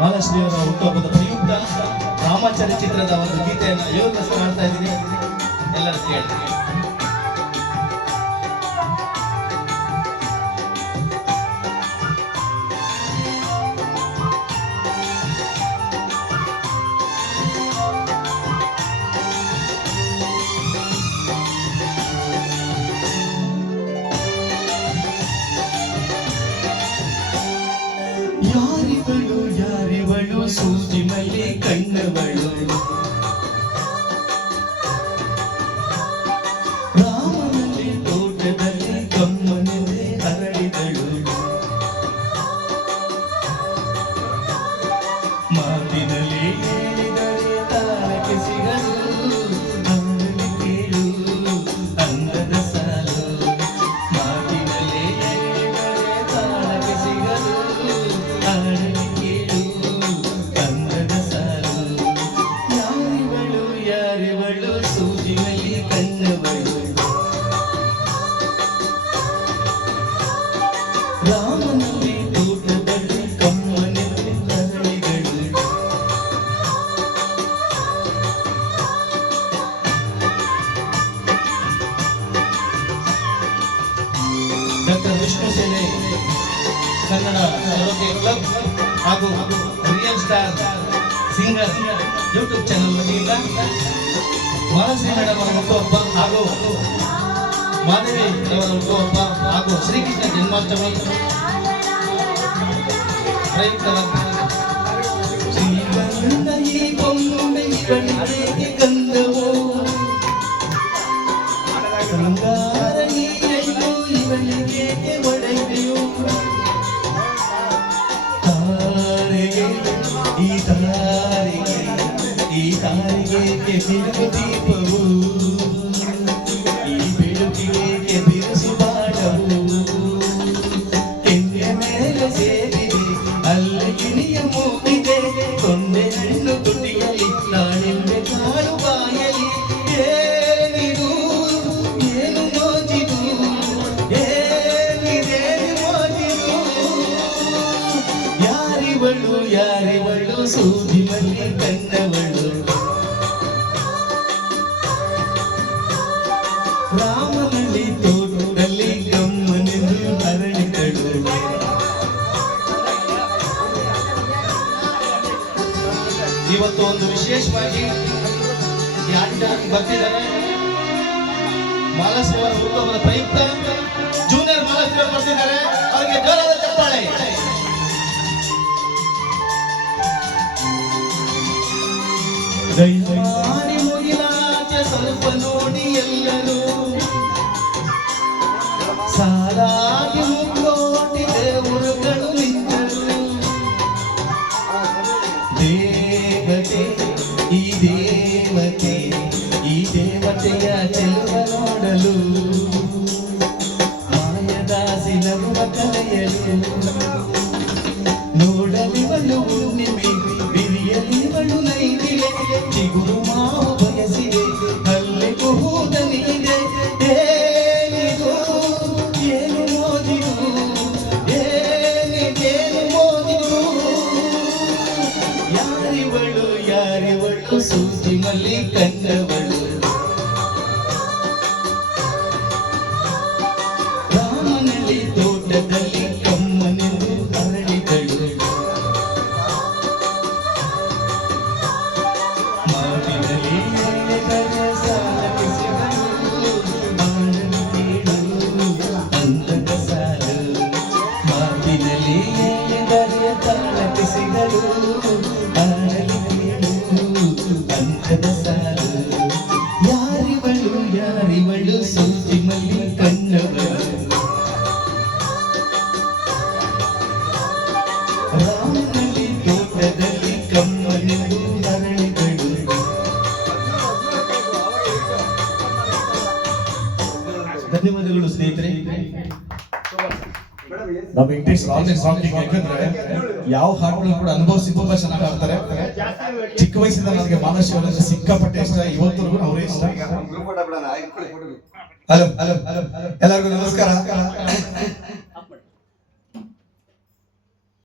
ಮಾಲಾಶ್ರೀಯವರ ಹುಟ್ಟುಹಬ್ಬದ ಪ್ರಯುಕ್ತ ರಾಮಾಚಾರ್ಯ ಚಿತ್ರದ ಒಂದು ಗೀತೆಯನ್ನು ಯೋಗಸ್ಕರ ಮಾಡ್ತಾ ಇದ್ದೀನಿ. ಎಲ್ಲರೂ ಕೇಳಿ. ಯಾರಿವಳು ಯಾರಿವಳು ಸೂಜಿ ಮಲ್ಲಿ ಕಣ್ಣವಳು, ರಾಮನಲ್ಲಿ ತೋಟದಲ್ಲಿ ಕಮ್ಮನಲ್ಲೇ ಹರಡಿದಳು, ಮಾತಿನಲ್ಲಿ ಹೇಳಿದರೆ ತಾರಕ್ಕೆ ಸಿಗಲು, ಅವನಲ್ಲಿ ಕೇಳು ಅಂದದ ಸಾಲು, ಮಾತಿನಲ್ಲಿ ಹೇಳಿದರೆ ತಾರಕ್ಕೆ ಸಿಗಲು, ಯಾರಿವಳು ಸೂಜಿ ಮಲ್ಲಿ ಕಣ್ಣವಳು, ರಾಮನಲ್ಲಿ ತೋಟದಲ್ಲಿ ಕಮ್ಮನೆಲ್ಲಿ ಹರಳಿದಳು. ಡಾಕ್ಟರ್ ವಿಷ್ಣು ಸೇನೆ ಕನ್ನಡ ಕರೋಕೆ ಕ್ಲಬ್ ಹಾಗೂ real star singer YouTube channel ವತಿಯಿಂದ ಮಾಲಾಶ್ರೀ ಮೇಡಮ್ ಅವರ ಹುಟ್ಟುಹಬ್ಬ ಹಾಗೂ ಮಾಧವಿ ಅವರ ಹುಟ್ಟುಹಬ್ಬ ಹಾಗೂ ಶ್ರೀಕೃಷ್ಣ ಜನ್ಮಾಷ್ಟಮಿ ಪ್ರಯುಕ್ತವಾಗಿ ಗಂಧವೋ ಶೃಂಗಾರ ಇವಳಿಗೆ ಒಡೆಯೋ ತಾರೆಗೆ ಈ ತಾರಿಗೆ ಈ ತಾರಿಗೆ ಬಿರುಕು ದೀಪವು, ಈ ಬೆಳಕಿಗೆ ಬಿರುಸು ಬಾಣವು, ಕೆನ್ನೆ ಮೇಲೆ ಸೇರಿದೆ ಅಲ್ಲಿ ಗಿಣಿಯ ಮೂಗಿದೆ, ಕೊಂಡೆ ಹಣ್ಣು ತುಟಿಯಲ್ಲಿ ನಾಳೆಂಬೆ ಕಾಳು ಬಾಯಲಿ, ಏನಿದು ಏನು ಮೋಜಿದು ಏನಿದೇನು ಮೋಜಿದು, ಯಾರಿವಳು ಯಾರಿವಳು ಸೂಜಿ ಮಲ್ಲಿ ಕಣ್ಣವಳು, ರಾಮನಲ್ಲಿ ತೋಟದಲ್ಲಿ ಗಮ್ಮನೆಂದು ಹರಡಿದಳು. ಇವತ್ತು ಒಂದು ವಿಶೇಷವಾಗಿ ಈ ಆಟಕ್ಕೆ ಬರ್ತಿದ್ದಾರೆ ಮಾಲಾಶ್ರೀ ಅವರ ಹುಟ್ಟುಹಬ್ಬದ ಪ್ರಯುಕ್ತ ಜೂನಿಯರ್ ಮಾಲಾಶ್ರೀ ಅವರು ಬರ್ತಿದ್ದಾರೆ. ಅವರಿಗೆ ಜೋರಾದ ಚಪ್ಪಾಳೆ. ದಯಮಾಡಿ ಮುಗಿಲಾಚೆ ಸ್ವಲ್ಪ ನೋಡಿ ಎಲ್ಲರೂ, ಸಾಲಾಗಿ ಮುಕ್ಕೋಟಿ ದೇವರುಗಳು ನಿಂತರು, ದೇವತೆ ಈ ದೇವತೆ ಈ ದೇವತೆಯ ಚೆಲುವ ನೋಡಲು, ಮಾಯದಾಸಿ ನಗುವ ಕಲೆಯಲು, ನೋಡಲಿವಳು ಹುಣ್ಣಿಮೆ ಬಿರಿಯಲಿವಳು ನೈದಿಲೆ, ಚಿಗುರು ಮಾವು ಬಯಸಿದೆ ಅಲ್ಲೇ ಕುಹೂದನಿದೆ, ಏನಿದು ಏನು ಮೋಜಿದು ಏನಿದೇನು ಮೋಜಿದು, ಯಾರಿವಳು ಯಾರಿವಳು ಸೂಜಿ ಮಲ್ಲಿ ಕಣ್ಣವಳು, ರಾಮನಲ್ಲಿ ತೋಟದಲ್ಲಿ ಕಮ್ಮನೆಂದು ಹರಡಿದಳು, ಮಾತಿನಲ್ಲಿ ಹೇಳಿದರೆ ಸಾಲಕ್ಕೆ ಸಿಗಲು, ಬಾಳನ್ನು ಕೇಳು ಅಂದದ ಸಾಲು, ಮಾತಿನಲ್ಲಿ ಹೇಳಿದರೆ ತಾಳಕ್ಕೆ ಸಿಗಲು, ಬಾಳನ್ನು ಕೇಳು ಅಂದದ ಸಾಲು, ಯಾರಿವಳು ಯಾರಿವಳು ಸೂಜಿ ಮಲ್ಲಿ ಕಣ್ಣವಳು, ರಾಮನಲ್ಲಿ ತೋಟದಲ್ಲಿ ಕಮ್ಮನೆಂದು ಹರಳಿದಳು. ಧನ್ಯವಾದಗಳು ಸ್ನೇಹಿತರೆ. ನಮ್ಮ ವೆಂಕಟೇಶ್ ಸಾಂಗ್ ಯಾಕಂದ್ರೆ ಯಾವ ಹಾಡುಗಳು ಕೂಡ ಅನುಭವಿಸಿ ತುಂಬಾ ಚೆನ್ನಾಗಿ ಹಾಡ್ತಾರೆ. ಚಿಕ್ಕ ವಯಸ್ಸಿಂದ ನನಗೆ ಮಾಲಾಶ್ರೀ ಅವರಂದ್ರೆ ಸಿಕ್ಕಾಪಟ್ಟೆ ಇಷ್ಟ, ಇವತ್ತರೆಗೂ ಅವರೇ ಇಷ್ಟ. ಹಲೋ ಹಲೋ ಹಲೋ ಎಲ್ಲರಿಗೂ ನಮಸ್ಕಾರ.